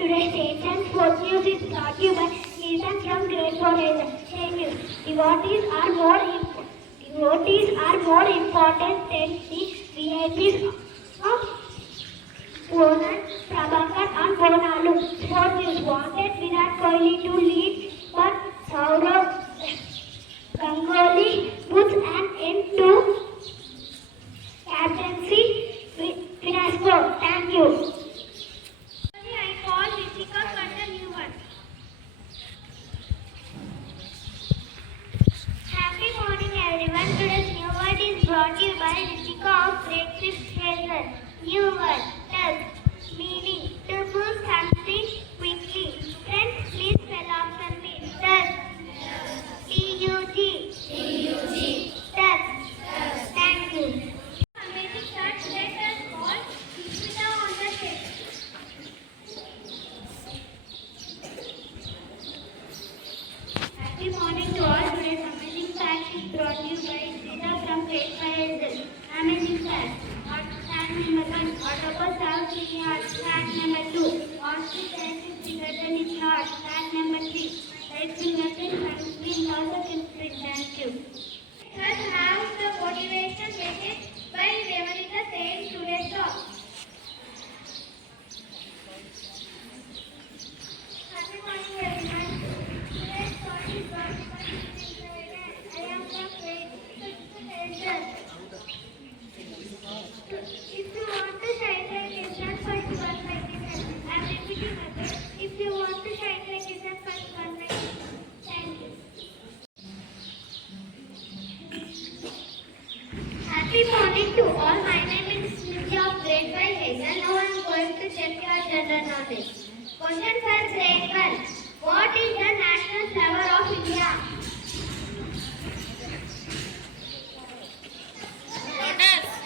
Today's Science and Sports News is brought to you by Ethan from Grade-V Hazel. Hey News. Devotees are more important than the VIPs of Ponan, Prabhakar and Bonalu. Sport News. Wanted Virat Kohli to lead, but Saurav Ganguly puts an end to captaincy fiasco. Thank you. I call Ritika for the new one. Happy morning everyone. Today's new word is brought to you by Ritika of Grade-V Hazel. New word, tug. Meaning, to move something quickly. Friends, please spell after me. Tug. T-U-G. T-U-G. Tug. Thank you. Amazing start. Let us call Rita on the stage. Happy morning to all. Today's amazing fact is brought to you by Rita from Grade-V Hazel. Amazing fact. Fact number 1. Octopus serves in yard. Fact number 2. Ostrich has 6 fingers and its heart. Fact number 3. 8 fingers and sunscreen also can split. Thank you. Let us have the motivation message by Devanita saying today's talk. Happy morning everyone. Today's talk is brought to you by I am from Grade-V Hazel. If you want to shine like a sun, first one like a sun. I am repeating again. If you want to shine like a sun, first one like a sun. Thank you. Happy morning to all. My name is Smriti of Grade-V Hazel. Now I am going to check your general knowledge. Question for Grade 1. What is the national flower of India?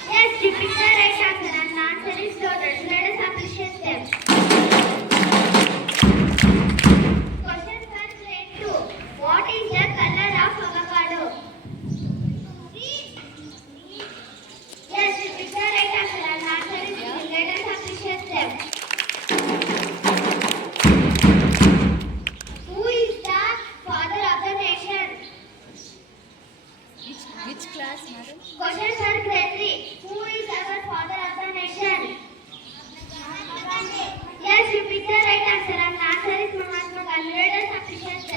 Yes, you picked the right answer and the answer is lotus. Let us appreciate them. Question for Grade 2. What is the color of avocado? Yes, you picked the right answer and the answer is green. Let us appreciate them. Who is the father of the nation? Which class, madam? Question for Grade 3. Who is our father of the nation? Yes, you picked the right answer and the answer is Mahatma Gandhi. Let us appreciate them.